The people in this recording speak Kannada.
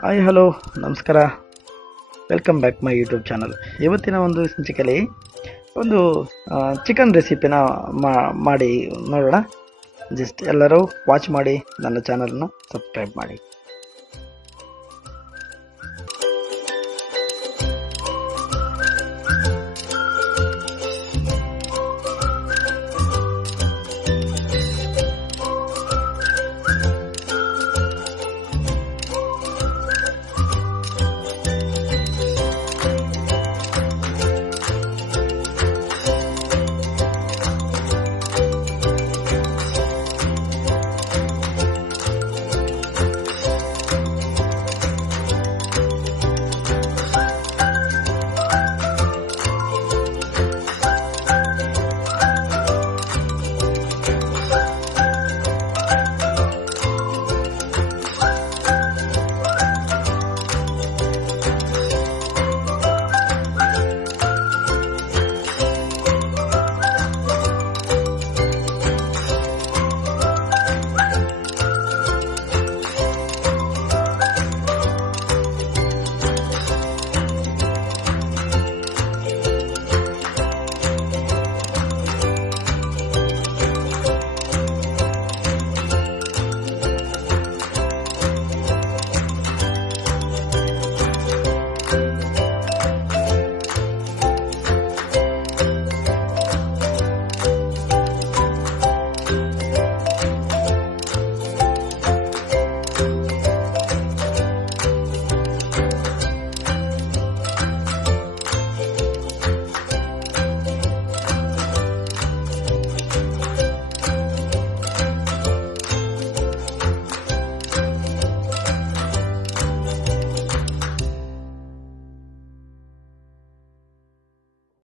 ಹಾಯ್ ಹಲೋ ನಮಸ್ಕಾರ, welcome back my YouTube channel. ಇವತ್ತಿನ ಒಂದು ಸಂಚಿಕೆಯಲ್ಲಿ ಒಂದು ಚಿಕನ್ ರೆಸಿಪಿನ ಮಾಡಿ ನೋಡೋಣ. ಜಸ್ಟ್ ಎಲ್ಲರೂ ವಾಚ್ ಮಾಡಿ, ನನ್ನ ಚಾನಲ್ನ ಸಬ್ಸ್ಕ್ರೈಬ್ ಮಾಡಿ.